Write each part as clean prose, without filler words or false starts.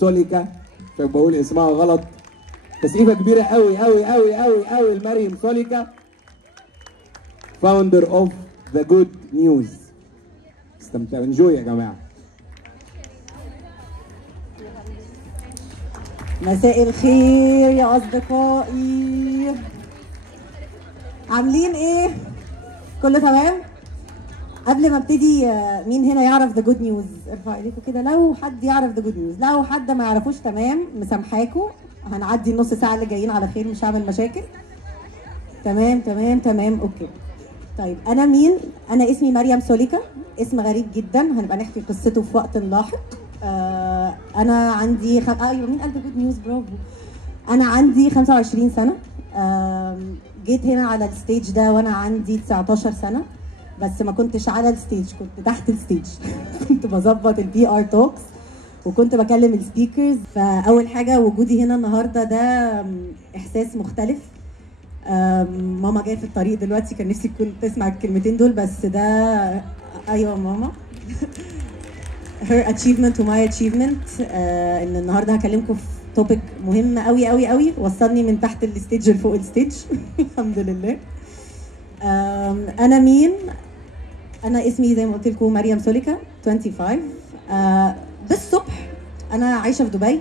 سوليكا، عشان بقول اسمها غلط. تسقيفه كبيره قوي قوي قوي قوي قوي لمريم سوليكا، فاوندر اوف ذا جود نيوز. استمتعوا، انجوي يا جماعه. مساء الخير يا اصدقائي، عاملين ايه؟ كله تمام؟ قبل ما ابتدي، مين هنا يعرف ذا جود نيوز؟ ارفع ايديكم كده لو حد يعرف ذا جود نيوز. لو حد ما يعرفوش تمام، مسامحاكم، هنعدي النص ساعه اللي جايين على خير، مش هعمل مشاكل. تمام تمام تمام، اوكي. طيب انا مين؟ انا اسمي مريم سوليكا، اسم غريب جدا، هنبقى نحكي قصته في وقت لاحق. انا عندي ايوه، مين قال ذا جود نيوز؟ برافو. انا عندي 25 سنه. جيت هنا على الستيج ده وانا عندي 19 سنه، بس ما كنتش على الستيج، كنت تحت الستيج. كنت بظبط البي ار توكس وكنت بكلم السبيكرز. فاول حاجه وجودي هنا النهارده ده احساس مختلف. ماما جايه في الطريق دلوقتي، كان نفسي تكون تسمع الكلمتين دول، بس ده ايوه ماما. her achievement و my achievement. ان النهارده هكلمكم في توبيك مهم قوي قوي قوي، وصلني من تحت الستيج لفوق الستيج. الحمد لله. انا مين؟ انا اسمي زي ما قلت لكم مريم سوليكا، 25. بالصبح انا عايشه في دبي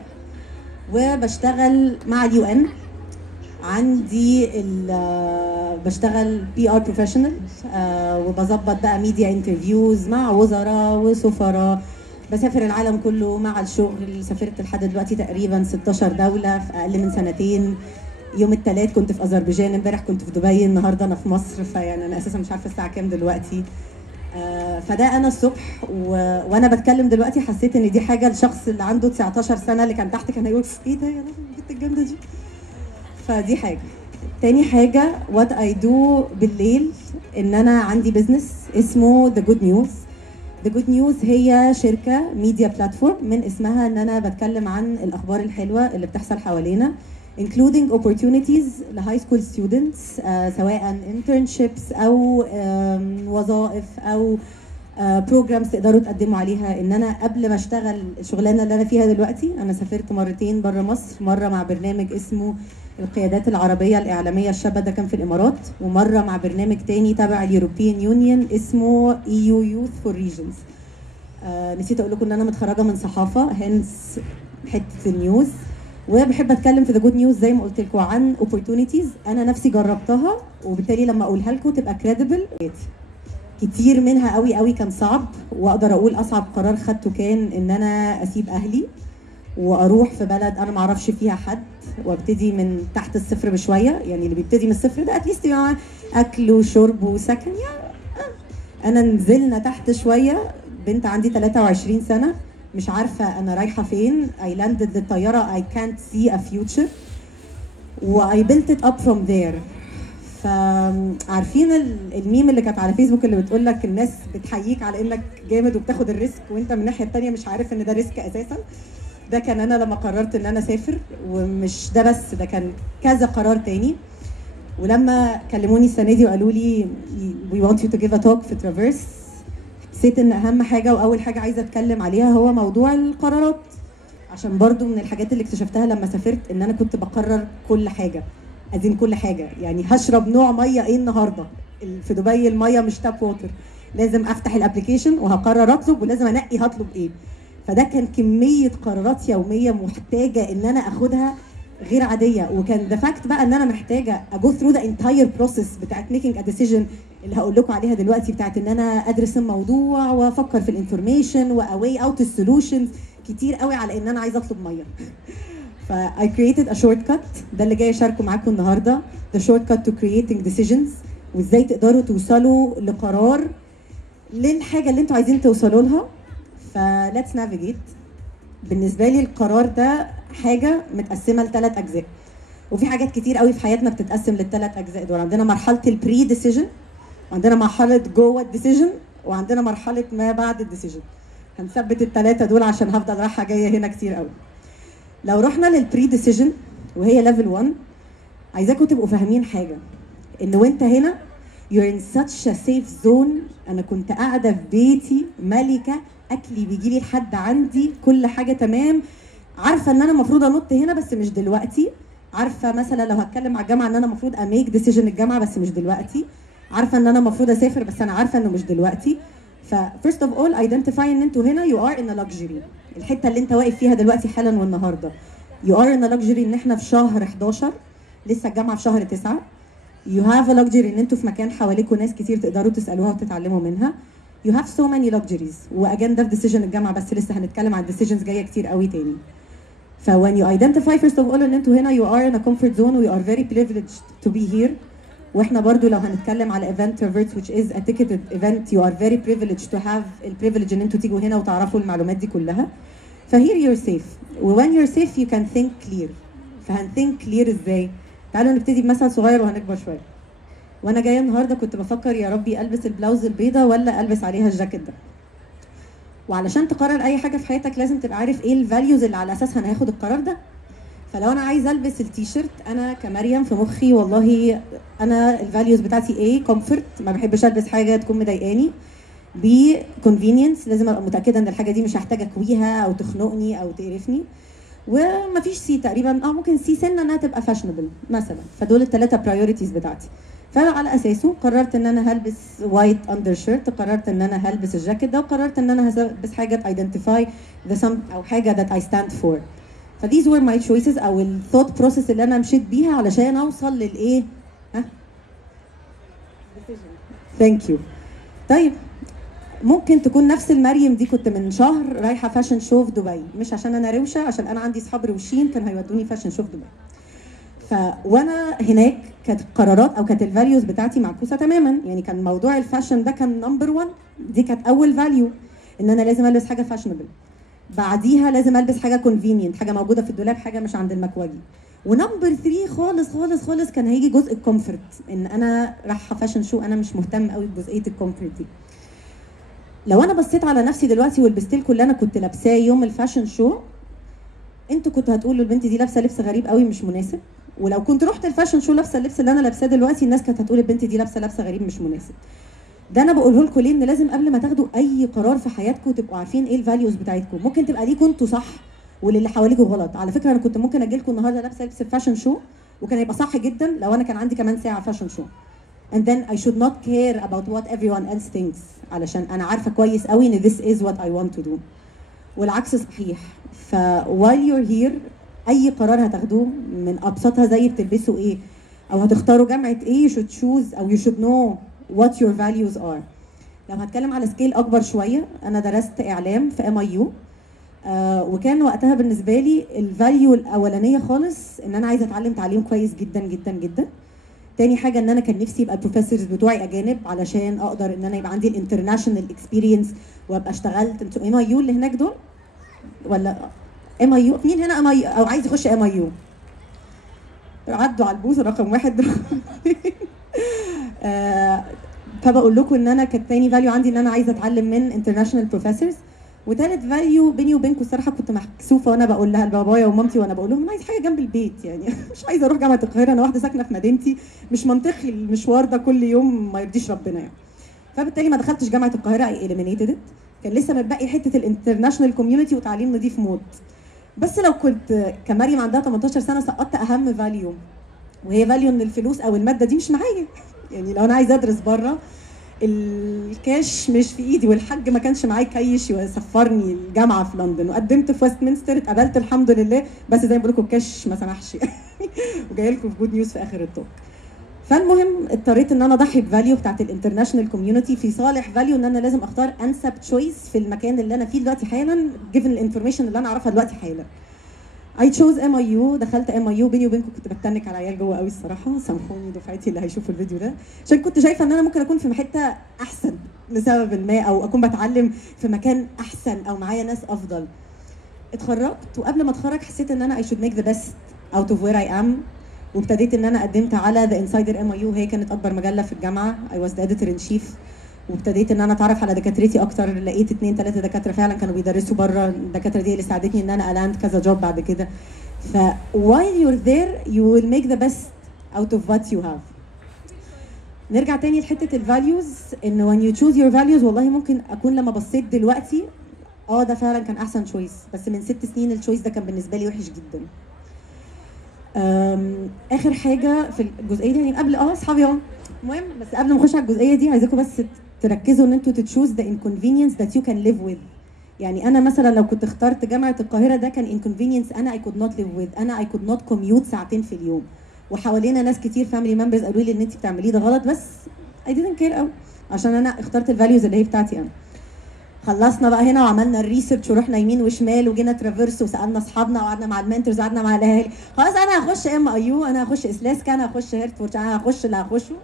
وبشتغل مع اليو ان. عندي بشتغل بي ار بروفيشنال، وبظبط بقى ميديا انترفيوز مع وزراء وسفراء. بسافر العالم كله مع الشغل. سافرت لحد دلوقتي تقريبا 16 دوله في اقل من سنتين. يوم الثلاث كنت في اذربيجان، امبارح كنت في دبي، النهارده انا في مصر. فيعني انا اساسا مش عارفه الساعه كام دلوقتي. فده انا الصبح وانا بتكلم دلوقتي حسيت ان دي حاجه الشخص اللي عنده 19 سنه اللي كان تحت كان هيقول ايه ده يا رب البنت الجامده دي. فدي حاجه. تاني حاجه وات اي دو بالليل، ان انا عندي بزنس اسمه ذا جود نيوز. ذا جود نيوز هي شركه ميديا بلاتفورم، من اسمها ان انا بتكلم عن الاخبار الحلوه اللي بتحصل حوالينا، including opportunities لهاي سكول ستودنتس، سواء internships او وظائف او programs تقدروا تقدموا عليها. ان انا قبل ما اشتغل الشغلانه اللي انا فيها دلوقتي، انا سافرت مرتين بره مصر، مره مع برنامج اسمه القيادات العربيه الاعلاميه الشابه، ده كان في الامارات، ومره مع برنامج تاني تبع اليوروبيان يونيون اسمه EU Youth for Regions. نسيت اقول لكم ان انا متخرجه من صحافه، هنس حته النيوز، وبحب اتكلم في ذا جود نيوز زي ما قلت لكم عن opportunities انا نفسي جربتها، وبالتالي لما اقولها لكم تبقى كريديبل. كتير منها قوي قوي كان صعب، واقدر اقول اصعب قرار خدته كان ان انا اسيب اهلي واروح في بلد انا ما اعرفش فيها حد، وابتدي من تحت الصفر بشويه. يعني اللي بيبتدي من الصفر ده اتليست مع اكل وشرب وسكن. يعني انا نزلنا تحت شويه. بنت عندي 23 سنه، مش عارفه انا رايحه فين. I landed للطياره I can't see a future و I built it up from there. فعارفين الميم اللي كانت على فيسبوك اللي بتقول لك الناس بتحييك على انك جامد وبتاخد الريسك، وانت من الناحيه الثانيه مش عارف ان ده ريسك اساسا. ده كان انا لما قررت ان انا اسافر، ومش ده بس، ده كان كذا قرار تاني. ولما كلموني السنه دي وقالوا لي we want you to give a talk في ترافيرس، حسيت ان اهم حاجه واول حاجه عايزه اتكلم عليها هو موضوع القرارات. عشان برضو من الحاجات اللي اكتشفتها لما سافرت ان انا كنت بقرر كل حاجه، ادين كل حاجه. يعني هشرب نوع ميه ايه النهارده؟ في دبي الميه مش تاب ووتر، لازم افتح الابلكيشن وهقرر اطلب، ولازم انقي هطلب ايه. فده كان كميه قرارات يوميه محتاجه ان انا اخدها غير عاديه. وكان ذا فاكت بقى ان انا محتاجه اجو ثرو ذا انتاير بروسيس بتاعت ميكينج ا ديسيجن اللي هقول لكم عليها دلوقتي، بتاعت ان انا ادرس الموضوع وافكر في الانفورميشن واواي اوت السولوشنز كتير قوي على ان انا عايزه اطلب ميه. ف I created a shortcut، ده اللي جاي اشاركه معاكم النهارده. The shortcut to creating decisions، وازاي تقدروا توصلوا لقرار للحاجه اللي انتوا عايزين توصلوا لها. ف let's navigate. بالنسبه لي القرار ده حاجه متقسمه ل3 اجزاء، وفي حاجات كتير قوي في حياتنا بتتقسم ل3 اجزاء دول. عندنا مرحله البري ديسيجن، وعندنا مرحله جوه الديسيجن، وعندنا مرحله ما بعد الديسيجن. هنثبت ال3 دول عشان هفضل رايحه جايه هنا كتير قوي. لو رحنا للبري ديسيجن وهي ليفل 1، عايزاكم تبقوا فاهمين حاجه، ان وانت هنا you're in such a safe zone. انا كنت قاعده في بيتي ملكه، اكلي بيجي لي لحد عندي، كل حاجه تمام، عارفه ان انا المفروض انط هنا بس مش دلوقتي. عارفه مثلا لو هتكلم على الجامعه ان انا المفروض اميك ديسيجن الجامعه بس مش دلوقتي. عارفه ان انا المفروض اسافر بس انا عارفه انه مش دلوقتي. ف first of all identify ان انتوا هنا you are in a luxury. الحته اللي انت واقف فيها دلوقتي حالا والنهارده you are in a luxury ان احنا في شهر 11 لسه الجامعه في شهر 9. you have a luxury ان انتوا في مكان حواليكوا ناس كتير تقدروا تسالوها وتتعلموا منها. you have so many luxuries. واجان ده في ديسيجن الجامعه بس لسه هنتكلم عن decisions جايه كتير قوي تاني. ف when you identify first of all ان انتوا هنا you are in a comfort zone we are very privileged to be here. واحنا برضو لو هنتكلم على event Traverse which is a ticketed event you are very privileged to have البريفليج ان انتوا تيجوا هنا وتعرفوا المعلومات دي كلها. ف here you're safe. و when you're safe you can think clear. فهنthink clear ازاي؟ تعالوا نبتدي بمثل صغير وهنكبر شويه. وانا جايه النهارده كنت بفكر يا ربي البس البلاوز البيضه ولا البس عليها الجاكيت ده. وعلشان تقرر اي حاجه في حياتك لازم تبقى عارف ايه الفاليوز اللي على اساسها انا هاخد القرار ده. فلو انا عايزه البس التيشيرت انا كمريم في مخي والله انا الفاليوز بتاعتي ايه؟ كومفورت، ما بحبش البس حاجه تكون مضايقاني. بي كونفينينس، لازم ابقى متاكده ان الحاجه دي مش هحتاج اكويها او تخنقني او تقرفني. ومفيش سي تقريبا، ممكن سي سنه انها تبقى فاشنبل مثلا. فدول الثلاثه برايورتيز بتاعتي. فعلى اساسه قررت ان انا هلبس وايت اندر شيرت، قررت ان انا هلبس الجاكيت ده، وقررت ان انا هلبس حاجه ايدنتيفاي ذا سم او حاجه ذات اي ستاند فور. فthese were my choices او الثوت بروسيس اللي انا مشيت بيها علشان اوصل للايه؟ ها؟ ثانك يو. طيب ممكن تكون نفس المريم دي كنت من شهر رايحه فاشن شو في دبي، مش عشان انا روشه، عشان انا عندي اصحاب روشين كانوا هيودوني فاشن شو في دبي. وانا هناك كانت القرارات او كانت الفاليوز بتاعتي معكوسه تماما. يعني كان موضوع الفاشن ده كان نمبر 1، دي كانت اول فاليو ان انا لازم البس حاجه فاشنبل. بعديها لازم البس حاجه كونفينينت، حاجه موجوده في الدولاب، حاجه مش عند المكواجي. ونمبر 3 خالص خالص خالص كان هيجي جزء الكومفورت، ان انا رايحه فاشن شو انا مش مهتم قوي بجزئيه الكومفورت دي. لو انا بصيت على نفسي دلوقتي ولبست لكم اللي انا كنت لابساه يوم الفاشن شو، انتوا كنتوا هتقولوا البنت دي لابسه لبس غريب قوي مش مناسب. ولو كنت رحت الفاشن شو لابسه اللبس اللي انا لابساه دلوقتي الناس كانت هتقول البنت دي لابسه لبس غريب مش مناسب. ده انا بقوله لكم ليه؟ ان لازم قبل ما تاخدوا اي قرار في حياتكم تبقوا عارفين ايه الفاليوز بتاعتكم. ممكن تبقى ليكم انتوا صح وللي حواليكوا غلط. على فكره انا كنت ممكن اجي لكم النهارده لابسه لبس الفاشن شو وكان يبقى صح جدا لو انا كان عندي كمان ساعه فاشن شو. and then I should not care about what everyone else thinks علشان انا عارفه كويس قوي ان this is what I want to do. والعكس صحيح. ف while you're here اي قرار هتاخدوه من ابسطها زي بتلبسوا ايه او هتختاروا جامعه ايه you should choose او you should know what your values are. لو هتكلم على سكيل اكبر شويه، انا درست اعلام في MIU وكان وقتها بالنسبه لي الفاليو الاولانيه خالص ان انا عايزه اتعلم تعليم كويس جدا جدا جدا. تاني حاجه ان انا كان نفسي يبقى البروفيسورز بتوعي اجانب علشان اقدر ان انا يبقى عندي الانترناشونال اكسبيرينس وابقى اشتغلت. انتوا MIU اللي هناك دول ولا MIU؟ مين هنا MIU او عايز يخش MIU؟ عدوا على البوث رقم 1 فبقول لكم ان انا كانت تاني فاليو عندي ان انا عايزه اتعلم من انترناشونال بروفيسورز. وثالث فاليو بيني وبينكم الصراحه كنت مكسوفه وانا بقول لها لبابايا ومامتي وانا بقول لهم انا عايزه حاجه جنب البيت، يعني مش عايزه اروح جامعه القاهره، انا واحده ساكنه في مدينتي، مش منطقي المشوار ده كل يوم، ما يرضيش ربنا يعني. فبالتالي ما دخلتش جامعه القاهره، اي اليمينيتد. كان لسه متبقي حته الانترناشونال كوميونتي وتعليم نظيف موت. بس لو كنت كمريم عندها 18 سنه سقطت اهم فاليو، وهي فاليو ان الفلوس او الماده دي مش معايا. يعني لو انا عايزه ادرس بره الكاش مش في ايدي، والحاج ما كانش معايا كيش يسفرني الجامعه في لندن، وقدمت في ويستمنستر اتقبلت الحمد لله، بس زي ما بقول لكم الكاش ما سمحش وجاي لكم في جود نيوز في اخر التوك. فالمهم اضطريت ان انا اضحي بفاليو بتاعت الانترناشونال كوميونتي في صالح فاليو ان انا لازم اختار انسب تشويس في المكان اللي انا فيه دلوقتي حالا جيفن الانفورميشن اللي انا اعرفها دلوقتي حالا. I chose MIU. دخلت MIU، بيني وبينكم كنت بتنك على عيال جوه قوي الصراحه، سامحوني دفعتي اللي هيشوفوا الفيديو ده، عشان كنت شايفه ان انا ممكن اكون في حته احسن لسبب ما، او اكون بتعلم في مكان احسن او معايا ناس افضل. اتخرجت وقبل ما اتخرج حسيت ان انا I should make the best out of where I am، وابتديت ان انا قدمت على The Insider MIU، هي كانت اكبر مجله في الجامعه، I was the editor in chief. وابتديت ان انا اتعرف على دكاترتي اكتر، لقيت 2 3 دكاتره فعلا كانوا بيدرسوا بره، الدكاتره دي اللي ساعدتني ان انا الاند كذا جوب بعد كده. ف while you're there you will make the best out of what you have. نرجع تاني لحته الفاليوز، ان when you choose your values والله ممكن اكون لما بصيت دلوقتي ده فعلا كان احسن تشويس، بس من 6 سنين التشويس ده كان بالنسبه لي وحش جدا. اخر حاجه في الجزئيه دي، يعني قبل اصحابي المهم، بس قبل ما اخش على الجزئيه دي عايزاكم بس تركزوا ان انتوا تتشوز ذا inconvenience that you can live with. يعني انا مثلا لو كنت اخترت جامعه القاهره ده كان inconvenience انا I could not live with، انا I could not commute ساعتين في اليوم، وحوالينا ناس كتير family members قالوا لي ان انت بتعمليه ده غلط، بس I didn't care قوي عشان انا اخترت الفاليوز اللي هي بتاعتي انا. خلصنا بقى هنا وعملنا الريسيرش ورحنا يمين وشمال وجينا ترافيرس وسالنا اصحابنا وقعدنا مع المنتورز وقعدنا مع الاهالي. خلاص انا هخش MIU، انا هخش اسلاسكا، انا هخش هيرتفورد، انا هخش اللي هخشه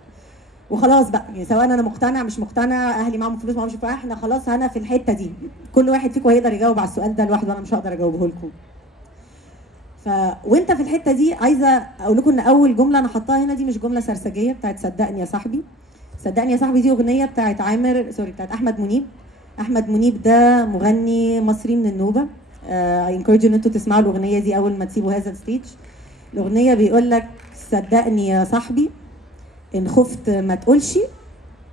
وخلاص بقى. يعني سواء انا مقتنع مش مقتنع، اهلي معاهم فلوس معاهم فلوس، احنا خلاص انا في الحته دي. كل واحد فيكم هيقدر يجاوب على السؤال ده لوحده، انا مش هقدر اجاوبه لكم. وانت في الحته دي عايزه اقول لكم ان اول جمله انا حطاها هنا دي مش جمله سرسجيه بتاعت صدقني يا صاحبي. صدقني يا صاحبي دي اغنيه بتاعت بتاعت احمد منيب. احمد منيب ده مغني مصري من النوبه. I encourage ان انتوا تسمعوا الاغنيه دي اول ما تسيبوا هذا الستيج. الاغنيه بيقول لك صدقني يا صاحبي ان خفت ما تقولش،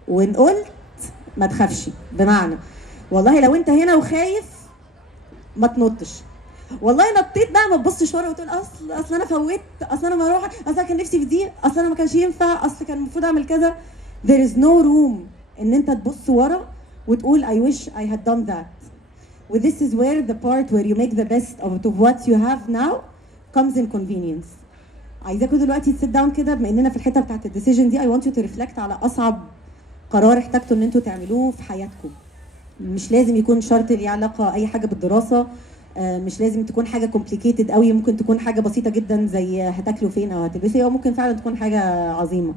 وان قلت ما تخافش. بمعنى والله لو انت هنا وخايف ما تنطش، والله نطيت بقى ما تبصش ورا وتقول اصل انا فوت، اصل انا ما اروح، اصل انا كان نفسي في دي، اصل انا ما كانش ينفع، اصل كان المفروض اعمل كذا. there is no room ان انت تبص ورا وتقول I wish I had done that. و this is where the part where you make the best out of what you have now comes inconvenience. عايزاكم دلوقتي تسيت داون كده، بما اننا في الحته بتاعت الديسيجن دي I want you to reflect على اصعب قرار احتاجتوا ان انتوا تعملوه في حياتكم. مش لازم يكون شرط ليه علاقه اي حاجه بالدراسه، مش لازم تكون حاجه complicated قوي، ممكن تكون حاجه بسيطه جدا زي هتاكلوا فين او هتلبسوا ايه، او ممكن فعلا تكون حاجه عظيمه.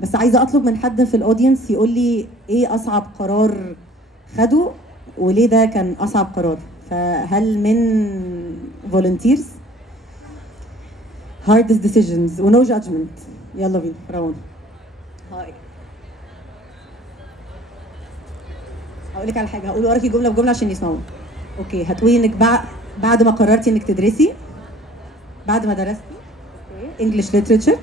بس عايزه اطلب من حد في الاودينس يقول لي ايه اصعب قرار خده وليه ده كان اصعب قرار. فهل من volunteers؟ hardest decisions و no judgment. يلا بينا روان. هاي هقول لك على حاجه، هقول وراكي جمله بجمله عشان يسمعوا. اوكي، هتقولي انك بعد ما قررتي انك تدرسي، بعد ما درستي English literature،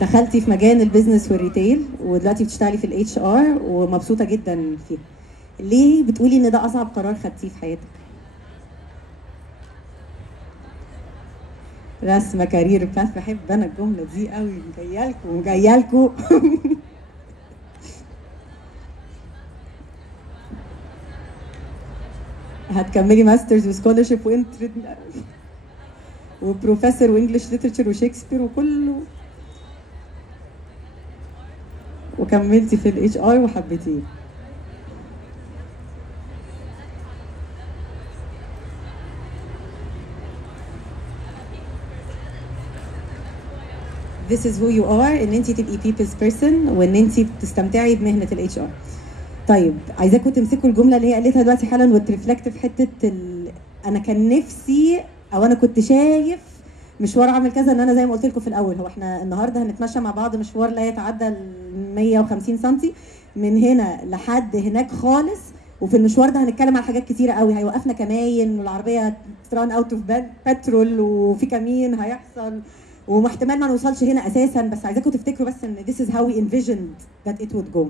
دخلتي في مجال البيزنس والريتيل ودلوقتي بتشتغلي في الHR ومبسوطه جدا فيه. ليه بتقولي ان ده اصعب قرار خدتيه في حياتك؟ رسمه كارير باث. بحب انا الجمله دي قوي، جايه لكم هتكملي ماسترز وسكولرشيب وبروفيسور وانجلش ليترشر وشكسبير وكله، وكملتي في الHR وحبيتيه. This is who you are، ان انت تبقي people's person وان انت تستمتعي بمهنه الHR. طيب عايزاكم تمسكوا الجمله اللي هي قالتها دلوقتي حالا وترفلكت في حته انا كان نفسي او انا كنت شايف مشوار عامل كذا. ان انا زي ما قلت لكم في الاول، هو احنا النهارده هنتمشى مع بعض مشوار لا يتعدى ال 150 سم من هنا لحد هناك خالص، وفي المشوار ده هنتكلم على حاجات كتيره قوي. هيوقفنا كماين والعربيه تران اوت اوف بترول وفي كمين هيحصل واحتمال ما نوصلش هنا اساسا. بس عايزاكم تفتكروا بس ان this is how we envisioned that it would go.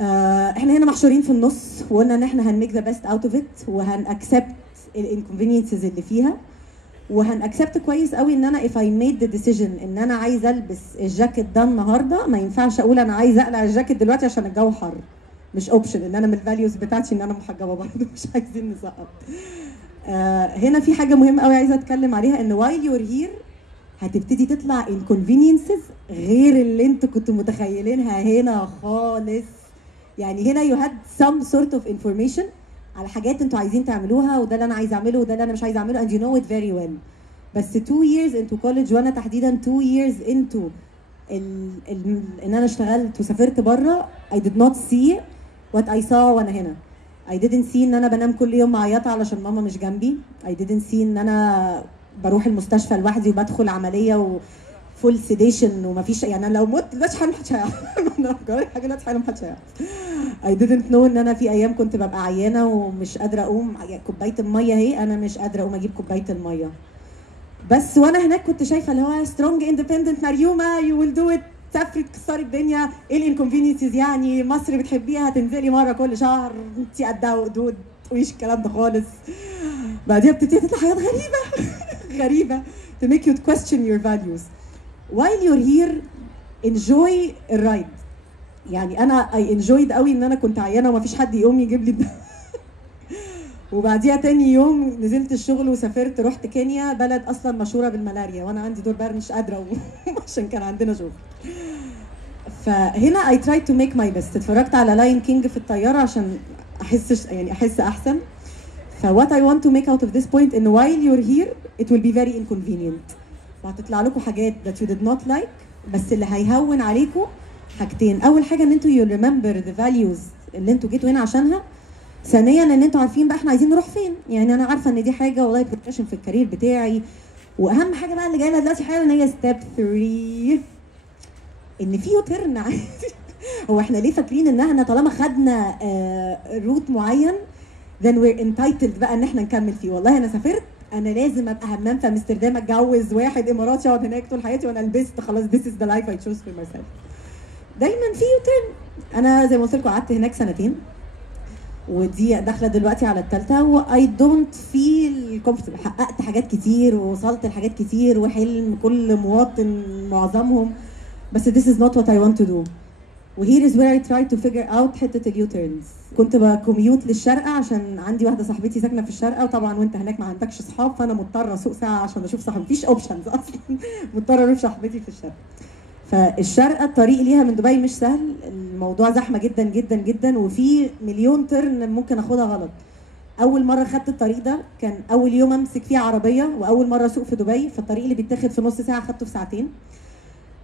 احنا هنا محشورين في النص وقلنا ان احنا هنميك ذا بيست اوت اوف ات وهنأكسبت الانكونفينينسز اللي فيها، وهنأكسبت كويس قوي ان انا if I made the decision ان انا عايزه البس الجاكيت ده النهارده، ما ينفعش اقول انا عايزه اقلع الجاكيت دلوقتي عشان الجو حر. مش اوبشن، ان انا من الفاليوز بتاعتي ان انا محجبه برضه، مش عايزين نسقط. هنا في حاجه مهمه قوي عايزه اتكلم عليها، ان while you're here هتبتدي تطلع inconveniences غير اللي انتوا كنتوا متخيلينها هنا خالص. يعني هنا you had some sort of information على حاجات انتوا عايزين تعملوها، وده اللي انا عايز اعمله وده اللي انا مش عايز اعمله and you know it very well. بس 2 years into college، وانا تحديدا 2 years into ان انا اشتغلت وسافرت بره، I did not see what I saw وانا هنا. I didn't see ان انا بنام كل يوم معيطه علشان ماما مش جنبي. I didn't see ان انا بروح المستشفى لوحدي وبدخل عمليه وفول سيديشن ومفيش، يعني انا لو مت دلوقتي حالا محدش هيعرف. انا جرالي حاجه دلوقتي حالا محدش هيعرف. I didn't know ان انا في ايام كنت ببقى عيانه ومش قادره اقوم، كوبايه الميه اهي انا مش قادره اقوم اجيب كوبايه الميه. بس وانا هناك كنت شايفه اللي هو سترونج اندبندنت مريومه يو ويل دو ات، سافري تكسري الدنيا، ايه الانكونفينينسز يعني، مصر بتحبيها تنزلي مره كل شهر، انت قدها وقدود، مفيش الكلام ده خالص. بعديها بتبتدي تطلع حاجات غريبه غريبه to make you question your values. while you're here enjoy الرايد. يعني انا I enjoyed قوي ان انا كنت عيانه ومفيش حد يقوم يجيب لي وبعديها تاني يوم نزلت الشغل وسافرت، رحت كينيا بلد اصلا مشهوره بالملاريا وانا عندي دور برد مش قادره عشان كان عندنا شغل. فهنا I tried to make my best. اتفرجت على لاين كينج في الطياره عشان احس احسن. ف what I want to make out of this point ان while you're here it will be very inconvenient. وهتطلع لكم حاجات that you did not like، بس اللي هيهون عليكم حاجتين. اول حاجه ان انتوا you remember the values اللي انتوا جيتوا هنا عشانها. ثانيا ان انتوا عارفين بقى احنا عايزين نروح فين. يعني انا عارفه ان دي حاجه والله بروفيشن في الكارير بتاعي. واهم حاجه بقى اللي جايه لها دلوقتي حالا ان هي ستيب 3، ان في يوترن عادي. هو احنا ليه فاكرين ان احنا طالما خدنا روت معين then we're entitled بقى ان احنا نكمل فيه؟ والله انا سافرت انا لازم ابقى همام في امستردام، اتجوز واحد اماراتي اقعد هناك طول حياتي وانا لبست خلاص this is the life I chose for myself. دايما في يوترن. انا زي ما قلت لكم قعدت هناك سنتين ودي داخله دلوقتي على الثالثه واي دونت فيل كومفورتبل. حققت حاجات كتير ووصلت لحاجات كتير وحلم كل مواطن معظمهم، بس this is not what I want to do. وهير is where I try to figure out حته اليوتيرنز. كنت بكوميوت للشارقه عشان عندي واحده صاحبتي ساكنه في الشارقه، وطبعا وانت هناك ما عندكش صحاب فانا مضطره اسوق ساعه عشان اشوف صاحبي، مفيش اوبشنز اصلا مضطره اروح صاحبتي في الشارقه. فالشارقه الطريق ليها من دبي مش سهل، الموضوع زحمه جدا جدا جدا وفي مليون ترن ممكن اخدها غلط. اول مره خدت الطريق ده كان اول يوم امسك فيه عربيه واول مره اسوق في دبي، فالطريق اللي بيتاخد في نص ساعه خدته في ساعتين.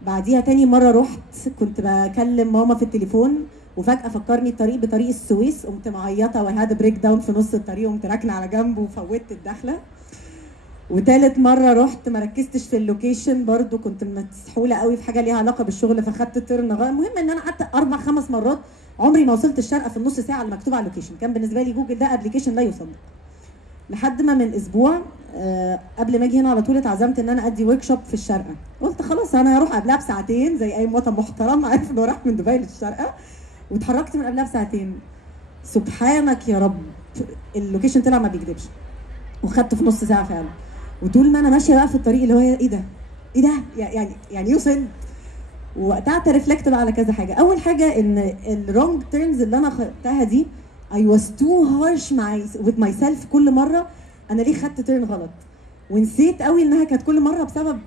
بعديها تاني مره رحت كنت بكلم ماما في التليفون وفجاه فكرني الطريق بطريق السويس، قمت معيطه وهاد بريك داون في نص الطريق وقمت راكنه على جنب وفوتت الدخله. وتالت مره رحت ما ركزتش في اللوكيشن، برضو كنت مسحوله قوي في حاجه ليها علاقه بالشغل فخدت ترن غلط. المهم ان انا قعدت 4-5 مرات عمري ما وصلت الشارقه في النص ساعه اللي مكتوب على اللوكيشن. كان بالنسبه لي جوجل ده ابلكيشن لا يصدق. لحد ما من اسبوع قبل ما اجي هنا على طول اتعزمت ان انا ادي ورك شوب في الشارقه. قلت خلاص انا هروح قبلها بساعتين زي اي مواطن محترم عارف انه راح من دبي للشارقه، واتحركت من قبلها بساعتين. سبحانك يا رب اللوكيشن طلع ما بيكذبش وخدته في نص ساعه فعلا. وطول ما انا ماشيه بقى في الطريق اللي هو ايه ده يعني يوصل. وقعدت ريفلكت بقى على كذا حاجه. اول حاجه ان الرونج تيرنز اللي انا خدتها دي I was too harsh with myself. كل مره انا ليه خدت تيرن غلط، ونسيت قوي انها كانت كل مره بسبب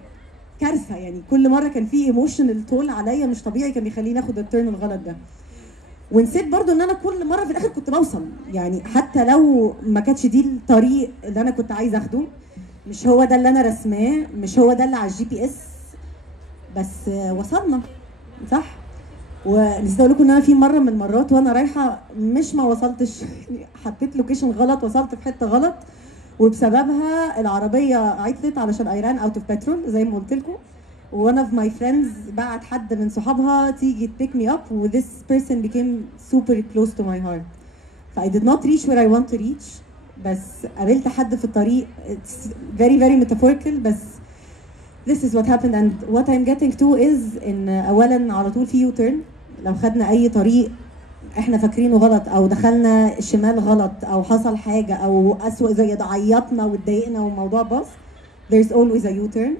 كارثه. يعني كل مره كان في ايموشنال تول عليا مش طبيعي كان بيخليني اخد التيرن الغلط ده. ونسيت برضو ان انا كل مره في الاخر كنت بوصل، يعني حتى لو ما كانتش دي الطريق اللي انا كنت عايزه اخده، مش هو ده اللي انا رسماه، مش هو ده اللي على الGPS، بس وصلنا صح. ونسيت اقول لكم ان انا في مره من المرات وانا رايحه مش ما وصلتش، حطيت لوكيشن غلط، وصلت في حته غلط وبسببها العربيه عطلت علشان I ran out of petrol زي ما قلت لكم. one of my friends بعت حد من صحابها تيجي pick me up و this person became super close to my heart. ف I did not reach where I want to reach، بس قابلت حد في الطريق it's very very metaphorical، بس this is what happened and what I'm getting to is ان اولا على طول في U-turn. لو خدنا اي طريق احنا فاكرينه غلط او دخلنا الشمال غلط او حصل حاجه او اسوء زي عيطنا واتضايقنا والموضوع باظ there's always a U-turn.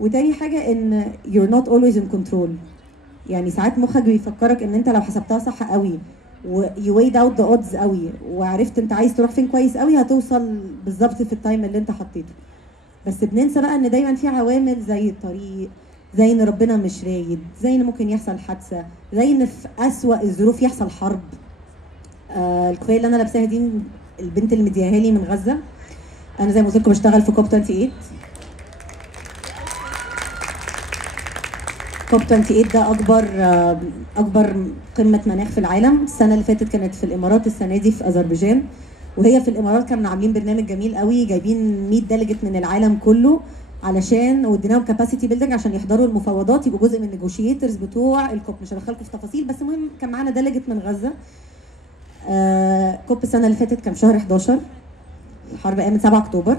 وتاني حاجه ان you're not always in control. يعني ساعات مخك بيفكرك ان انت لو حسبتها صح قوي و you weighed out the odds قوي وعرفت انت عايز تروح فين كويس قوي هتوصل بالظبط في التايم اللي انت حطيته. بس بننسى بقى ان دايما في عوامل زي الطريق، زي ان ربنا مش رايد، زي ان ممكن يحصل حادثه، زي ان في اسوأ الظروف يحصل حرب. الكوفيه اللي انا لابساها دي البنت اللي مدياها لي من غزه. انا زي ما قلت لكم بشتغل في كوب 28. كوب 28 ده اكبر قمه مناخ في العالم. السنه اللي فاتت كانت في الامارات، السنه دي في اذربيجان. وهي في الامارات كانوا عاملين برنامج جميل قوي، جايبين 100 ديليجيت من العالم كله علشان واديناهم كاباسيتي بيلدينج عشان يحضروا المفاوضات، يبقوا جزء من النيجوشيترز بتوع الكوب. مش هدخلكم في تفاصيل، بس المهم كان معانا ديليجيت من غزه. كوب السنه اللي فاتت كان في شهر 11، الحرب قامت 7 اكتوبر.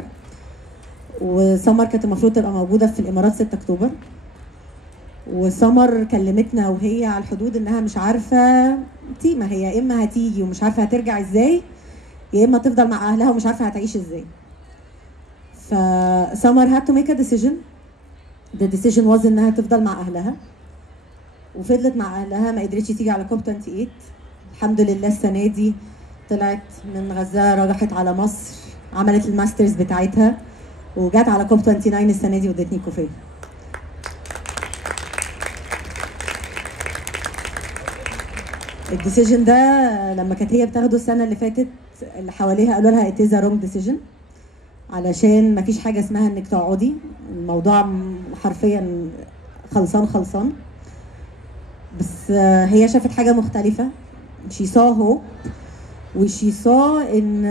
وسمر كانت المفروض تبقى موجوده في الامارات 6 اكتوبر. وسمر كلمتنا وهي على الحدود انها مش عارفه ما هي يا اما هتيجي ومش عارفه هترجع ازاي، يا اما تفضل مع اهلها ومش عارفه هتعيش ازاي. فسمر had to make a decision. The decision was انها تفضل مع اهلها، وفضلت مع اهلها، ما قدرتش تيجي على كوب 28. الحمد لله السنه دي طلعت من غزه، راحت على مصر، عملت الماسترز بتاعتها، وجات على كوب 29 السنه دي وادتني كوفيه. الديسيجن ده لما كانت هي بتاخده السنه اللي فاتت، اللي حواليها قالوا لها it is a wrong decision، علشان مفيش حاجه اسمها انك تقعدي، الموضوع حرفيا خلصان. بس هي شافت حاجه مختلفه. she saw hope، و she saw ان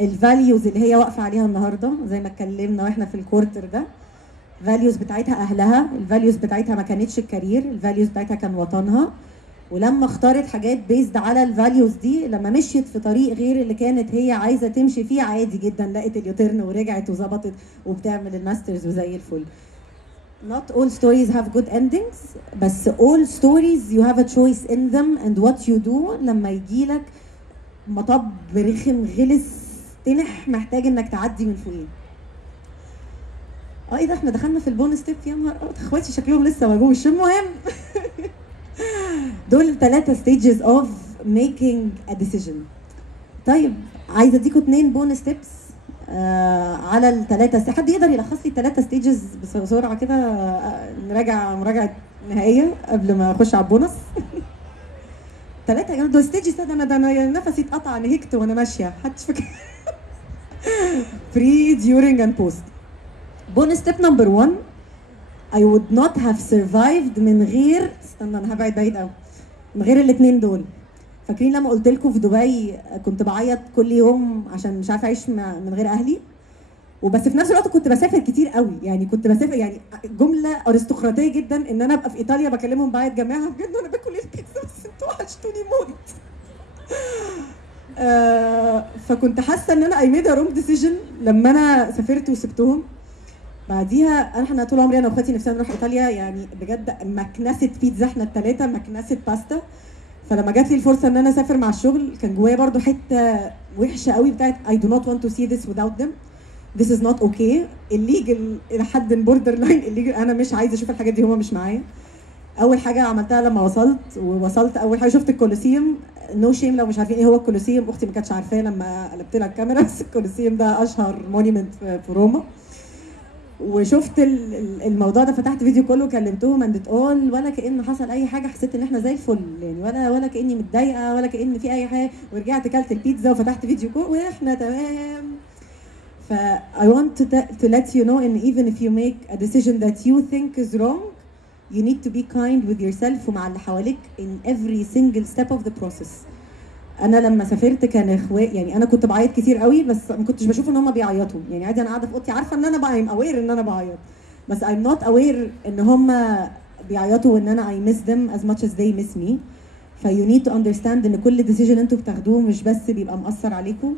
الفاليوز اللي هي واقفه عليها النهارده زي ما اتكلمنا واحنا في الكورتر ده، الفاليوز بتاعتها اهلها، الفاليوز بتاعتها ما كانتش الكارير، الفاليوز بتاعتها كان وطنها. ولما اختارت حاجات بيزد على الفاليوز دي، لما مشيت في طريق غير اللي كانت هي عايزه تمشي فيه، عادي جدا لقت اليوتيرن ورجعت وظبطت وبتعمل الماسترز وزي الفل. Not all stories have good endings، بس all stories you have a choice in them and what you do لما يجيلك مطب رخم غلس تنح محتاج انك تعدي من فوقيه. ايه ده، احنا دخلنا في البونس ستيب، يا نهار اخواتي شكلهم لسه ما جوش. المهم دول 3 stages of making a decision. طيب عايزه اديكم 2 بونس ستيبس على ال3. حد يقدر يلخص لي ال3 ستيجز بسرعه كده، نراجع مراجعه نهائيه قبل ما اخش على البونص؟ 3 يا جماعه دول ستيجز. ده انا نفسي اتقطع، نهكت وانا ماشيه، محدش فاكر. pre during and post. بونس ستيب نمبر 1، I would not have survived من غير، استنى انا هبعد بعيد قوي، من غير ال2 دول. فاكرين لما قلت لكم في دبي كنت بعيط كل يوم عشان مش عارفه اعيش من غير اهلي؟ وبس في نفس الوقت كنت بسافر كتير قوي، يعني كنت بسافر، يعني جمله ارستقراطيه جدا ان انا ابقى في ايطاليا بكلمهم بعيط جماعه بجد انا باكل البيتزا بس انتوا وحشتوني موت. فكنت حاسه ان انا I made a wrong decision لما انا سافرت وسبتهم. بعديها احنا طول عمري انا واخواتي نفسنا نروح ايطاليا، يعني بجد مكنسه بيتزا احنا ال3، مكنسه باستا. فلما جات لي الفرصه ان انا اسافر مع الشغل، كان جوايا برضو حته وحشه قوي بتاعت I do not want to see this without them. This is not okay. illegal الى حد border line illegal. انا مش عايزه اشوف الحاجات دي، هما مش معايا. اول حاجه عملتها لما وصلت اول حاجه شفت الكولوسيوم. نو شيم لو مش عارفين ايه هو الكولوسيوم، اختي ما كانتش عارفاه لما قلبت لها الكاميرا، بس الكولوسيوم ده اشهر مونيمنت في روما. وشفت الموضوع ده، فتحت فيديو كله وكلمتهم اند اول، ولا كأن حصل اي حاجه، حسيت ان احنا زي الفل يعني، ولا كاني متضايقه ولا كان في اي حاجه. ورجعت كلت البيتزا وفتحت فيديو كول واحنا تمام. ف I want to let you know ان even if you make a decision that you think is wrong, you need to be kind with yourself ومع اللي حواليك in every single step of the process. انا لما سافرت كان يعني انا كنت بعيط كتير قوي، بس ما كنتش بشوف ان هم بيعيطوا، يعني عادي انا قاعده في اوضتي عارفه ان انا I'm aware ان انا بعيط، بس I'm not aware ان هم بيعيطوا وان انا I miss them as much as they miss me. ف you need to understand ان كل decision انتوا بتاخدوه مش بس بيبقى مأثر عليكم،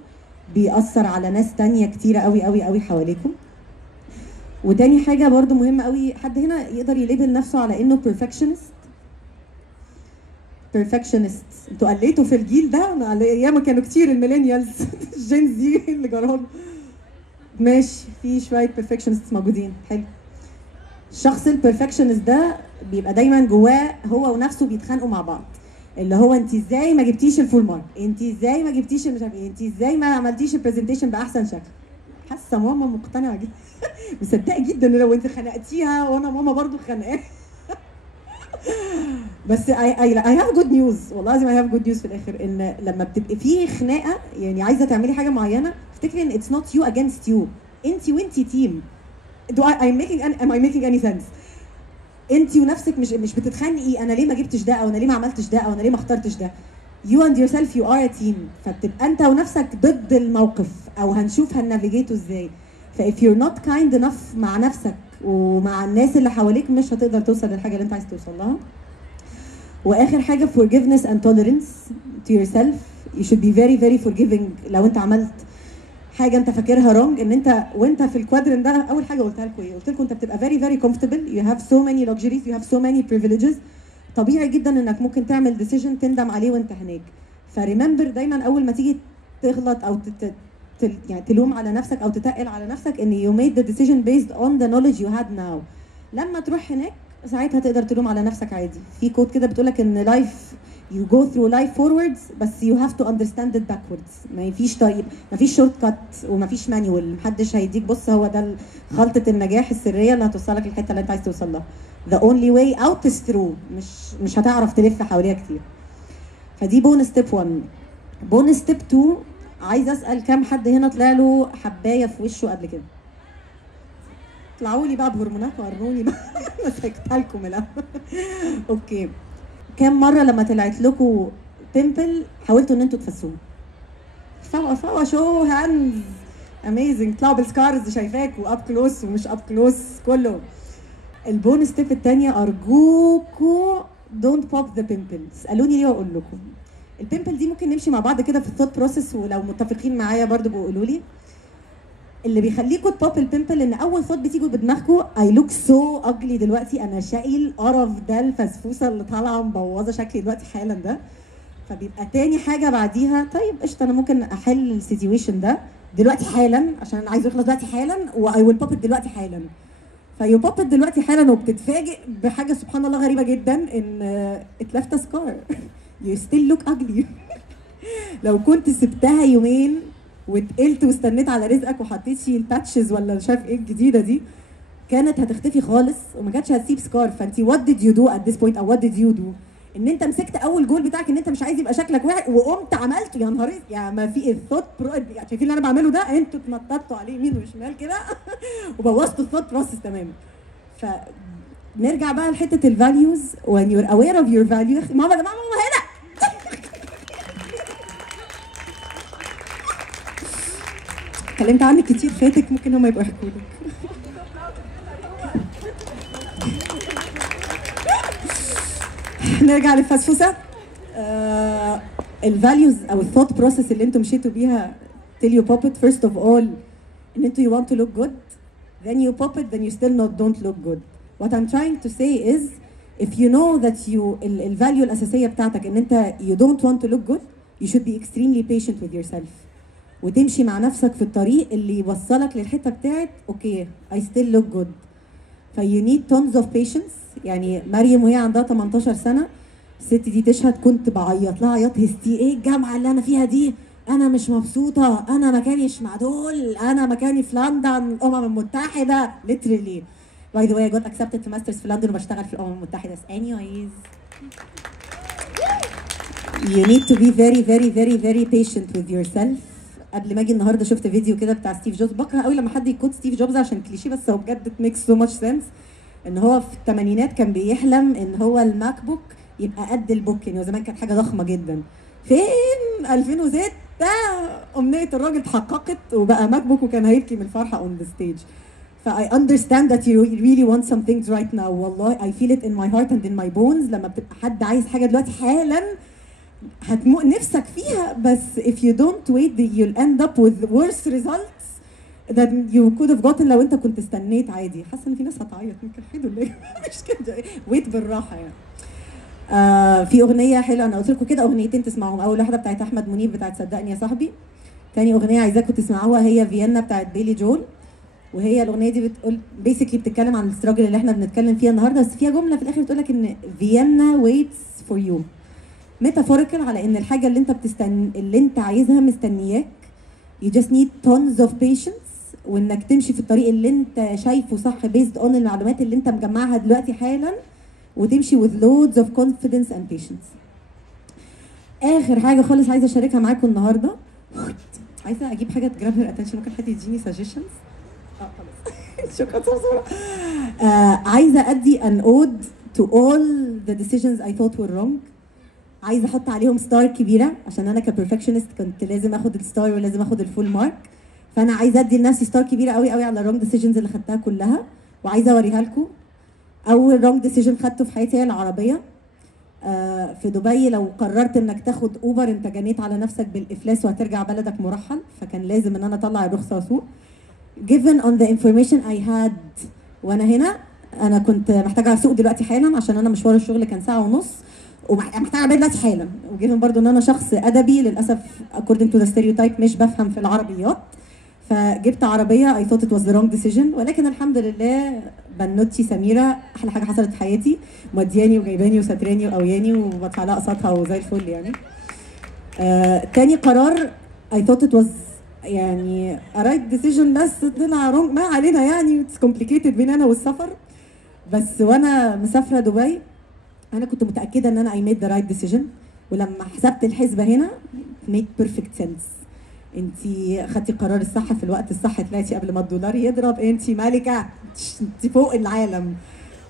بيأثر على ناس تانية كتيره قوي قوي قوي حواليكم. وتاني حاجه برضو مهمه قوي، حد هنا يقدر يليبل نفسه على انه perfectionist؟ perfectionist انتوا قليتوا في الجيل ده، ايام كانوا كتير الميلينيالز الجين زي اللي جرالهم. ماشي، في شويه perfectionists موجودين، حلو. الشخص البرفكشنست ده بيبقى دايما جواه هو ونفسه بيتخانقوا مع بعض، اللي هو انت ازاي ما جبتيش الفول مارك، انت ازاي ما جبتيش مش عارف ايه، انت ازاي ما عملتيش البرزنتيشن باحسن شكل. حاسه ماما مقتنعه جدا مصدقه جدا لو انت خنقتيها وانا ماما برضو خانقاها. بس I have good news، والله لازم I have good news في الاخر، ان لما بتبقي في خناقه يعني عايزه تعملي حاجه معينه، افتكري ان it's not you against you، انت وانتي تيم. am I making any sense؟ انت ونفسك مش بتتخانقي انا ليه ما جبتش ده، او انا ليه ما عملتش ده، او انا ليه ما اخترتش ده. you and yourself you are a team، فبتبقى انت ونفسك ضد الموقف، او هنشوف هننافيجيته ازاي. ف if you're not kind enough مع نفسك ومع الناس اللي حواليك، مش هتقدر توصل للحاجه اللي انت عايز توصل لها. واخر حاجه forgiveness and tolerance to yourself. you should be very very forgiving لو انت عملت حاجه انت فاكرها رونج، ان انت وانت في الكوادرن ده اول حاجه قلتها لكم ايه؟ قلت لكم انت بتبقى very very comfortable, you have so many luxuries, you have so many privileges. طبيعي جدا انك ممكن تعمل decision تندم عليه وانت هناك. فريمبر دايما اول ما تيجي تغلط او يعني تلوم على نفسك او تتقل على نفسك ان you made the decision based on the knowledge you had now. لما تروح هناك ساعتها تقدر تلوم على نفسك عادي. في كود كده بتقولك ان life you go through life forwards بس you have to understand it backwards. ما فيش طيب، ما فيش شورت كات وما فيش مانيوال، محدش هيديك بص هو ده خلطة النجاح السرية اللي هتوصلك للحتة اللي انت عايز توصل لها. the only way out is through. مش هتعرف تلف حواليها كتير. فدي بونس ستيب 1. بونس ستيب 2 عايز اسال كام حد هنا طلع له حبايه في وشه قبل كده؟ طلعوا لي بقى بهرمونات وروني بقى مسكتها لكم الاول. اوكي، كام مره لما طلعت لكم بيمبل حاولتوا ان انتوا تفسوه؟ فوا شو هاندز اميزنج، طلعوا بالسكارز شايفاكوا اب كلوس ومش اب كلوس كله. البونس ستيب الثانيه ارجوكوا دونت بوب ذا بيمبل. اسالوني ليه واقول لكم. البيمبل دي ممكن نمشي مع بعض كده في الثوت بروسيس، ولو متفقين معايا برضو بيقولوا لي. اللي بيخليكوا تبوب البيمبل ان اول ثوت بتيجوا بدماغكم اي لوك سو اجلي دلوقتي، انا شايل قرف ده الفسفوسه اللي طالعه مبوظه شكلي دلوقتي حالا ده. فبيبقى تاني حاجه بعديها طيب قشطه انا ممكن احل السيتويشن ده دلوقتي حالا عشان انا عايزه يخلص دلوقتي حالا واي ويل بوب دلوقتي حالا. فيو بوب دلوقتي حالا وبتتفاجئ بحاجه سبحان الله غريبه جدا ان ات ليفت سكار. يو ستيل لوك اجلي. لو كنت سبتها يومين واتقلت واستنيت على رزقك وحطيت فيه الباتشز ولا مش عارف ايه الجديده دي كانت هتختفي خالص وما كانتش هتسيب سكار. فانت وات ديد يو دو ات ذس بوينت او وات ديد يو دو؟ ان انت مسكت اول جول بتاعك ان انت مش عايز يبقى شكلك وحش وقمت عملته. يا نهار يعني ما في الثوت شايفين اللي انا بعمله ده؟ انتوا اتنططوا عليه يمين وشمال كده وبوظتوا الثوت بروسيس تماما. فنرجع بقى لحته الفاليوز. when you're aware of your value. ماما يا جماعه ماما هنا. اتكلمت عنك كتير فاتك، ممكن هم يبقوا يحكوا لك. نرجع للفسفوسه. الفاليوز او الثوت بروسيس اللي انتم مشيتوا بيها till you pop it. first of all ان انتوا you want to look good, then you pop it, then you still don't look good. what I'm trying to say is if you know that you الفاليو الاساسيه بتاعتك ان انت you don't want to look good, you should be extremely patient with yourself وتمشي مع نفسك في الطريق اللي يوصلك للحته بتاعت اوكي I still look good. ف you need tons of patience. يعني مريم وهي عندها 18 سنه الست دي تشهد كنت بعيط لها عياط هستيري. ايه الجامعه اللي انا فيها دي؟ انا مش مبسوطه، انا مكانيش مع دول، انا مكاني في لندن الامم المتحده literally. by the way I got accepted to masters في لندن وبشتغل في الامم المتحده. anyways you need to be very very very very patient with yourself. قبل ما اجي النهارده شفت فيديو كده بتاع ستيف جوبز. بكره قوي لما حد يكون ستيف جوبز عشان كليشيه بس هو بجد it makes so much sense. ان هو في الثمانينات كان بيحلم ان هو الماك بوك يبقى قد البوك. يعني زمان كانت حاجه ضخمه جدا. فين 2006 امنيه الراجل اتحققت وبقى ماك بوك وكان هيبكي من الفرحه on the stage. ف I understand that you really want some things right now. والله I feel it in my heart and in my bones. لما بتبقى حد عايز حاجه دلوقتي حالا هتموت نفسك فيها بس if you don't wait you'll end up with worse results than you could have gotten لو انت كنت استنيت عادي. حاسه ان في ناس هتعيط ممكن حلو ليه مش كده. ويت بالراحه يعني. في اغنيه حلوه انا قلت لكم كده اغنيتين تسمعوهم. اول واحده بتاعت احمد منيب بتاعت صدقني يا صاحبي. تاني اغنيه عايزاكم تسمعوها هي فيينا بتاعت بيلي جول. وهي الاغنيه دي بتقول بيسكلي بتتكلم عن الاستراجل اللي احنا بنتكلم فيها النهارده بس فيها جمله في الاخر بتقول لك ان فيينا waits for you. ميتافوريكال على ان الحاجه اللي انت اللي انت عايزها مستنياك. you just need tons of patience وانك تمشي في الطريق اللي انت شايفه صح based on المعلومات اللي انت مجمعها دلوقتي حالا وتمشي with loads of confidence and patience. اخر حاجه خالص عايزه اشاركها معاكم النهارده. عايزه اجيب حاجه تجرب هير اتنشن. ممكن حد يديني suggestions؟ خلاص شكرا بسرعه. عايزه ادي an ode to all the decisions I thought were wrong. عايزه احط عليهم ستار كبيره عشان انا كبرفكشنست كنت لازم اخد الستار ولازم اخد الفول مارك. فانا عايزه ادي لنفسي ستار كبيره قوي قوي على الرونج ديسيجنز اللي خدتها كلها وعايزه اوريها لكم. اول رونج ديسيجن خدته في حياتي هي العربيه. في دبي لو قررت انك تاخد اوبر انت جنيت على نفسك بالافلاس وهترجع بلدك مرحل، فكان لازم ان انا اطلع الرخصه واسوق. given on the information I had وانا هنا، انا كنت محتاجه اسوق دلوقتي حالا عشان انا مشوار الشغل كان ساعه ونص، ومحتاجه عربيه دلوقتي حالا. وجيفن برضو ان انا شخص ادبي للاسف according to the stereotype مش بفهم في العربيات، فجبت عربيه I thought it was the wrong decision. ولكن الحمد لله بنوتي سميره احلى حاجه حصلت في حياتي، مودياني وجايباني وستراني وقوياني وبدفع لها قسطها وزي الفل يعني. تاني قرار I thought it was يعني a right decision بس طلع wrong، ما علينا يعني it's complicated بين انا والسفر. بس وانا مسافره دبي انا كنت متاكده ان انا I made the right decision، ولما حسبت الحسبه هنا made perfect sense. انتي خدتي القرار الصح في الوقت الصح، طلعتي قبل ما الدولار يضرب، انتي ملكه، انتي فوق العالم.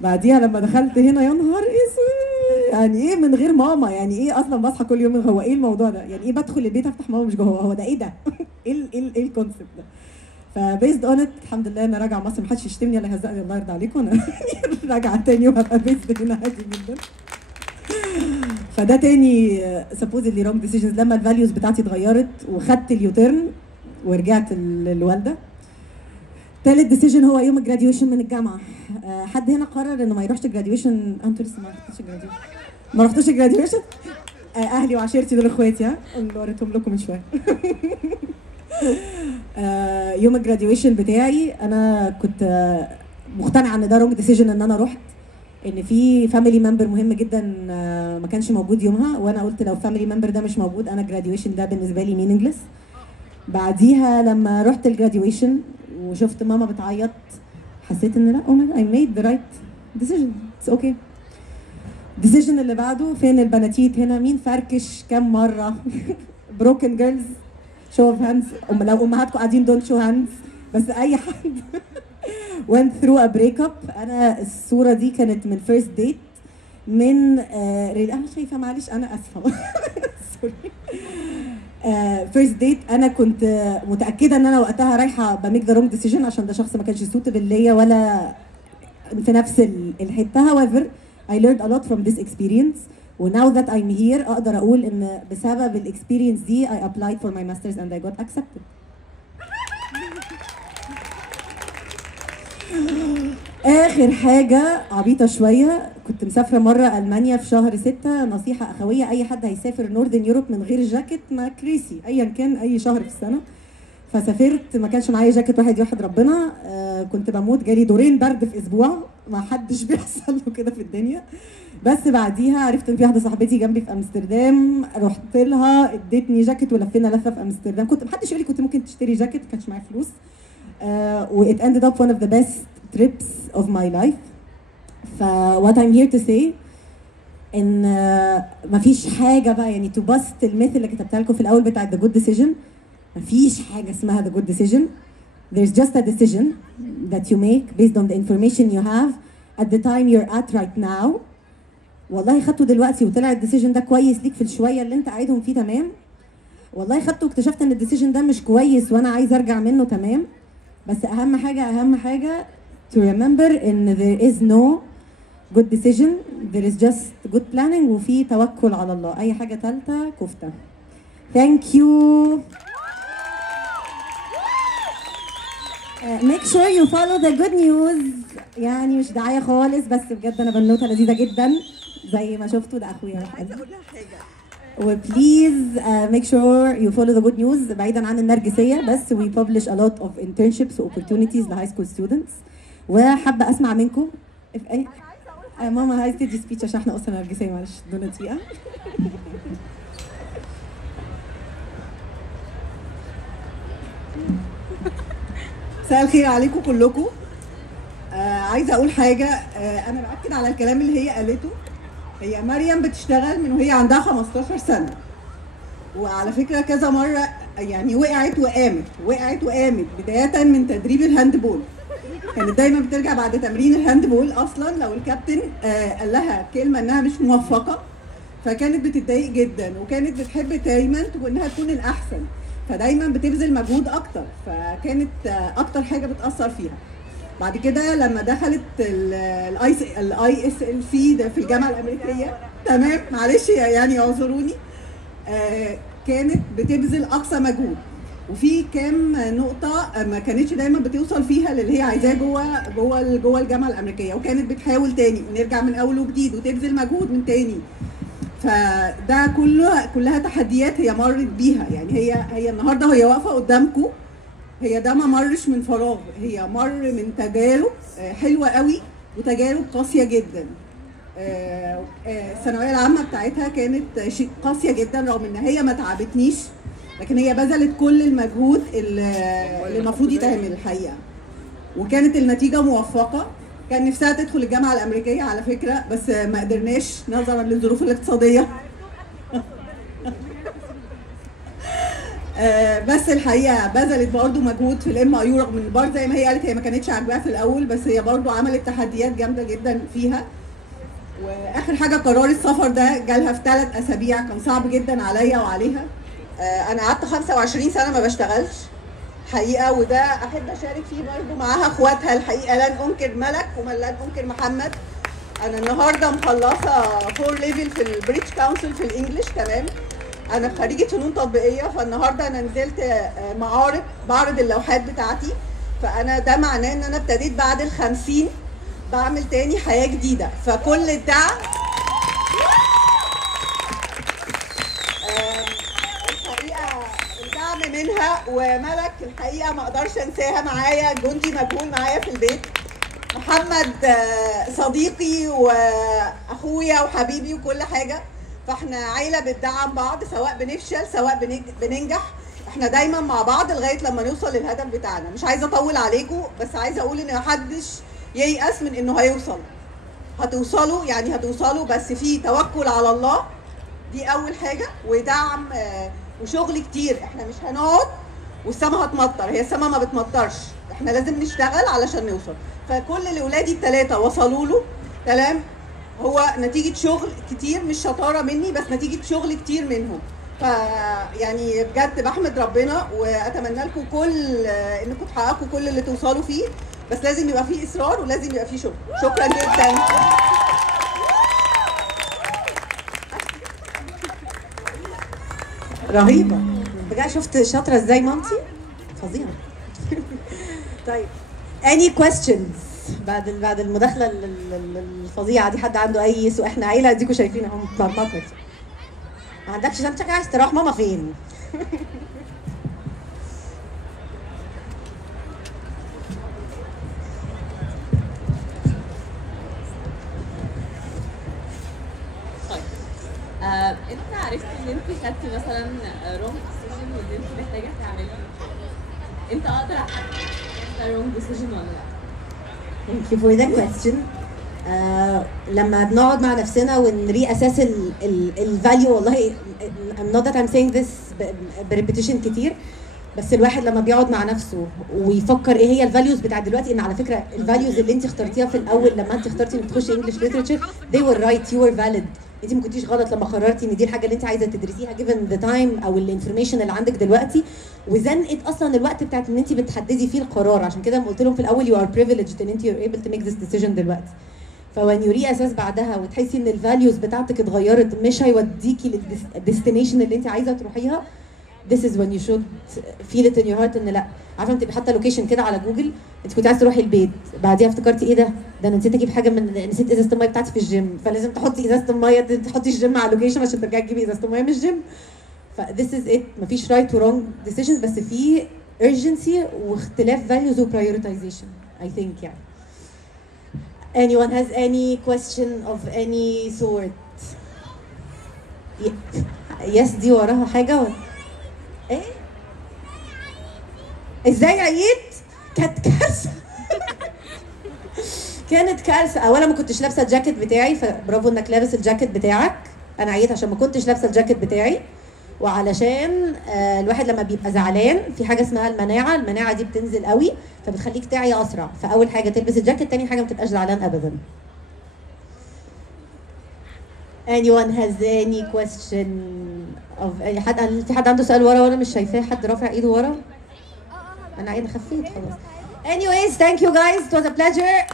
بعديها لما دخلت هنا يا نهار اسود، يعني ايه من غير ماما؟ يعني ايه اصلا بصحى كل يوم؟ هو ايه الموضوع ده؟ يعني ايه بدخل البيت افتح ماما مش جوه؟ هو ده ايه ده؟ ايه الكونسيبت ده؟ فبيزد اون ات الحمد لله انا راجعه مصر، محدش يشتمني ولا يهزقني الله يرضى عليكم، انا راجعه تاني وهبقى بيزد هنا عادي جدا. فده تاني سبوزلي رونج ديسيجنز لما الفاليوز بتاعتي اتغيرت وخدت اليوتيرن ورجعت للوالده. تالت ديسيجن هو يوم الجراديويشن من الجامعه. حد هنا قرر انه ما يروحش الجراديويشن؟ انتوا لسه ما رحتوش الجراديويشن؟ ما رحتوش الجراديويشن؟ اهلي وعشيرتي دول اخواتي، ها اللي وريتهم لكم من شويه. يوم الجراديويشن بتاعي انا كنت مقتنعه ان ده رونج ديسيجن ان انا رحت، ان في فاميلي ممبر مهم جدا ما كانش موجود يومها، وانا قلت لو فاميلي ممبر ده مش موجود انا الجراديويشن ده بالنسبه لي مينينجلس. بعديها لما رحت الجراديويشن وشفت ماما بتعيط حسيت ان لا I made the right decision, it's okay. الديسيجن اللي بعده فين البناتيت هنا؟ مين فركش كام مره؟ broken girls show of hands. لو امهاتكم قاعدين دونت شو هاندز، بس اي حد went through a breakup. انا الصوره دي كانت من first date من انا شايفه معلش انا اسفه سوري. first date انا كنت متاكده ان انا وقتها رايحه بميك ذا رونج ديسيجن عشان ده شخص ما كانش suitable ليا ولا في نفس الحته. however I learned a lot from this experience و now that I'm here اقدر اقول ان بسبب الاكسبيرينس دي I applied for my masters and I got accepted. اخر حاجه عبيطه شويه، كنت مسافره مره المانيا في شهر 6. نصيحه اخويه، اي حد هيسافر نوردن يوروب من غير جاكيت ما كريسي ايا كان اي شهر في السنه. فسافرت ما كانش معايا جاكيت، واحد يوحد ربنا. كنت بموت، جالي دورين برد في اسبوع، ما حدش بيحصل له كده في الدنيا. بس بعديها عرفت ان في واحده صاحبتي جنبي في امستردام، رحت لها ادتني جاكيت ولفينا لفه في امستردام. كنت محدش يقول لي كنت ممكن تشتري جاكيت، ما كانش معايا فلوس. و it ended up one of the best trips of my life. ف what I'm here to say ان مفيش حاجه بقى يعني to bust الميث اللي كتبتها لكم في الاول بتاعت the good decision. مفيش حاجه اسمها the good decision. There's just a decision that you make based on the information you have at the time you're at right now. والله خدته دلوقتي وطلع الديسيجن ده كويس ليك في الشويه اللي انت قاعدهم فيه، تمام. والله خدته واكتشفت ان الديسيجن ده مش كويس وانا عايز ارجع منه، تمام. بس اهم حاجه to remember ان there is no good decision, there is just good planning وفي توكل على الله. اي حاجه ثالثه كفته. Thank you. Make sure you follow the good news. يعني مش دعايه خالص، بس بجد انا بنوته لذيذه جدا زي ما شفتوا. ده اخويا. عايزه اقول لها حاجه. وبليز make sure you follow the good news بعيدا عن النرجسيه. بس we publish a lot of internships و opportunities ل high school students. وحابه اسمع منكم ماما عايز تدي سبيتش عشان احنا اسره نرجسيه، معلش ادونا دقيقه. مساء الخير عليكم كلكم. عايزه اقول حاجه. انا باكد على الكلام اللي هي قالته. هي مريم بتشتغل من وهي عندها 15 سنه، وعلى فكره كذا مره يعني وقعت وقامت بدايه من تدريب الهاندبول. كانت دايما بترجع بعد تمرين الهاندبول اصلا لو الكابتن قال لها كلمه انها مش موفقه فكانت بتتضايق جدا، وكانت بتحب دايما انها تكون الاحسن، فدايما بتبذل مجهود اكتر، فكانت اكتر حاجه بتاثر فيها. بعد كده لما دخلت الاي اس ال سي ده في الجامعه الامريكيه، تمام معلش يعني اعذروني، كانت بتبذل اقصى مجهود، وفي كام نقطه ما كانتش دايما بتوصل فيها للي هي عايزاه جوه الجامعه الامريكيه، وكانت بتحاول تاني نرجع من اول وجديد وتبذل مجهود من تاني. فده كلها تحديات هي مرت بيها، يعني هي النهارده هي واقفه قدامكم، هي ده ما مرش من فراغ، هي مر من تجارب حلوه قوي وتجارب قاسيه جدا. الثانويه العامه بتاعتها كانت قاسيه جدا، رغم ان هي ما تعبتنيش، لكن هي بذلت كل المجهود اللي المفروض يتعمل الحقيقه، وكانت النتيجه موفقه. كان نفسها تدخل الجامعه الامريكيه على فكره، بس ما قدرناش نظرا للظروف الاقتصاديه. بس الحقيقه بذلت برضو مجهود في الام اي يو، رغم ان برضه زي ما هي قالت هي ما كانتش عاجباها في الاول، بس هي برضو عملت تحديات جامده جدا فيها. واخر حاجه قرار السفر ده جالها في 3 اسابيع، كان صعب جدا عليا وعليها. انا قعدت 25 سنه ما بشتغلش حقيقه، وده احب اشارك فيه برضو معاها اخواتها الحقيقه، لن انكر ملك ولن انكر محمد. انا النهارده مخلصه 4 ليفل في البريتش كونسل في الانجليش، تمام. انا خريجه فنون تطبيقيه، فالنهارده انا نزلت بعرض اللوحات بتاعتي، فانا ده معناه ان انا ابتديت بعد ال50 بعمل تاني حياه جديده، فكل الدعم الحقيقه الدعم منها، وملك الحقيقه ما اقدرش انساها معايا، جندي مجهول معايا في البيت. محمد صديقي واخويا وحبيبي وكل حاجه، فاحنا عيله بتدعم بعض، سواء بنفشل سواء بننجح، احنا دايما مع بعض لغايه لما نوصل للهدف بتاعنا. مش عايزه اطول عليكم، بس عايزه اقول ان محدش ييأس من انه هيوصل، هتوصلوا يعني هتوصلوا، بس في توكل على الله، دي اول حاجه، ودعم وشغل كتير. احنا مش هنقعد والسما هتمطر، هي السما ما بتمطرش، احنا لازم نشتغل علشان نوصل. فكل اللي ولادي ال3 وصلوا له، تمام، هو نتيجه شغل كتير، مش شطاره مني، بس نتيجه شغل كتير منهم. فيعني بجد بحمد ربنا، واتمنى لكم انكم تحققوا كل اللي توصلوا فيه، بس لازم يبقى فيه اصرار ولازم يبقى فيه شغل. شكرا جدا. رهيبه بجد، شفت شاطره ازاي مامتي؟ فظيعه. طيب any questions بعد المداخله الفظيعه دي؟ حد عنده اي سؤال؟ احنا عيله اديكم شايفين اهو متمرمطه. ما عندكش شنطتك عايز تروح؟ ماما فين؟ انت عرفت ان انت خدتي مثلا رونج ديسيجن واللي انت محتاجه تعمليه، انت اقدر اختار رونج ديسيجن ولا لا؟ Thank you for that question. لما بنقعد مع نفسنا ونري اساس الفاليو، والله I'm not that I'm saying this بريبيتيشن كتير، بس الواحد لما بيقعد مع نفسه ويفكر ايه هي الفاليوز بتاعت دلوقتي، ان على فكره الفاليوز اللي انت اخترتيها في الاول لما انت اخترتي انك تخشي انجلش ليترشر they were right, you were valid. انت ما كنتيش غلط لما قررتي ان دي الحاجه اللي انت عايزه تدرسيها given the time او الانفورميشن اللي عندك دلوقتي، وزنقت اصلا الوقت بتاعت ان انت بتحددي فيه القرار. عشان كده قلت لهم في الاول you are privileged ان انت you're able to make this decision دلوقتي. فوان يوري اساس بعدها وتحسي ان الفاليوز بتاعتك اتغيرت، مش هيوديكي للديستنيشن اللي انت عايزه تروحيها، this is when you should feel it in your heart. ان لا، عارفه انت حاطه لوكيشن كده على جوجل، انت كنت عايزه تروحي البيت، بعديها افتكرتي ايه ده انا نسيت اجيب حاجه نسيت ازازه الميه بتاعتي في الجيم، فلازم تحطي ازازه الميه، تحطي الجيم على اللوكيشن عشان ترجعي تجيبي ازازه الميه من الجيم. ف this is it، مفيش right و wrong decisions، بس في urgency واختلاف values و prioritization I think يعني. Anyone has any question of any sort؟ يس دي وراها حاجه ولا ايه؟ ازاي عييت؟ كانت كارثه. كانت كارثه. اولا ما كنتش لابسه الجاكيت بتاعي، فبرافو انك لابس الجاكيت بتاعك. انا عييت عشان ما كنتش لابسه الجاكيت بتاعي، وعلشان الواحد لما بيبقى زعلان في حاجه اسمها المناعه دي بتنزل قوي فبتخليك تعي اسرع. فاول حاجه تلبس الجاكيت، تاني حاجه ما تبقاش زعلان ابدا. Anyone has any question of أي حد؟ في حد عنده سؤال ورا وانا مش شايفاه؟ حد رافع ايده ورا؟ انا عيني خفيت خلاص. Anyways, thank you guys. It was a pleasure.